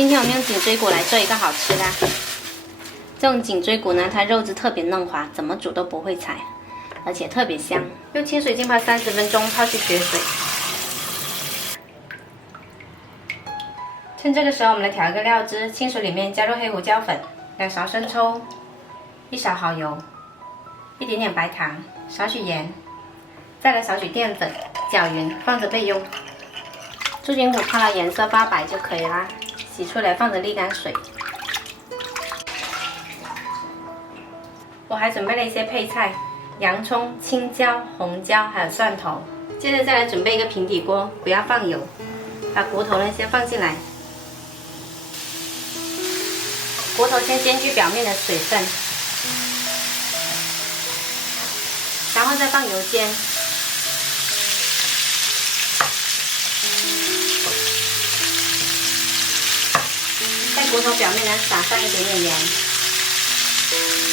今天我们用颈椎骨来做一个好吃的。这种颈椎骨呢，它肉质特别嫩滑，怎么煮都不会柴，而且特别香。用清水浸泡30分钟，泡去血水。趁这个时候，我们来调一个料汁，清水里面加入黑胡椒粉、2勺生抽、1勺蚝油、一点点白糖、少许盐，再来少许淀粉，搅匀，放着备用。猪颈骨泡到颜色发白就可以啦，洗出来放着沥干水。我还准备了一些配菜，洋葱、青椒、红椒，还有蒜头。接着再来准备一个平底锅，不要放油，把骨头呢先放进来，骨头先煎去表面的水分，然后再放油煎。在骨头表面呢撒上一点点盐，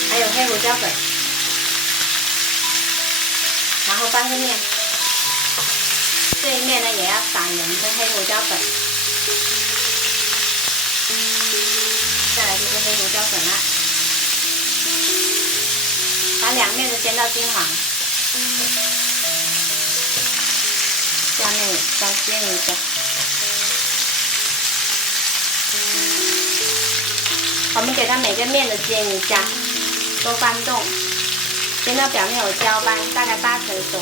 还有黑胡椒粉，然后翻个面，这一面呢也要撒盐跟黑胡椒粉，再来就是黑胡椒粉啦，把两面都煎到金黄，下面也再煎一下。我们给它每个面都煎一下，多翻动，煎到表面有焦斑，大概8成熟。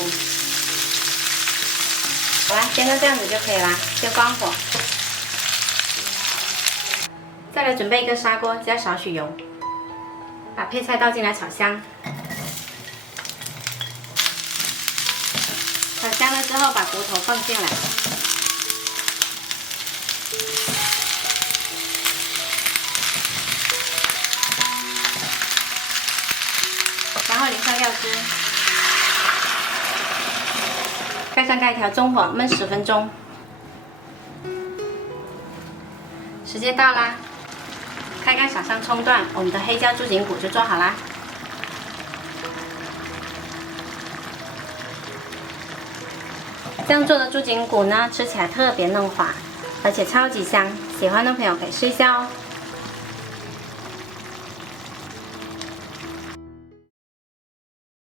好了，煎到这样子就可以啦，先关火。再来准备一个砂锅，加少许油，把配菜倒进来炒香。炒香了之后，把骨头放进来。然后淋上料汁，盖上盖调中火焖10分钟。时间到啦，开盖撒上葱段，我们的黑椒猪颈骨就做好啦。这样做的猪颈骨呢，吃起来特别嫩滑，而且超级香，喜欢的朋友可以试一下哦。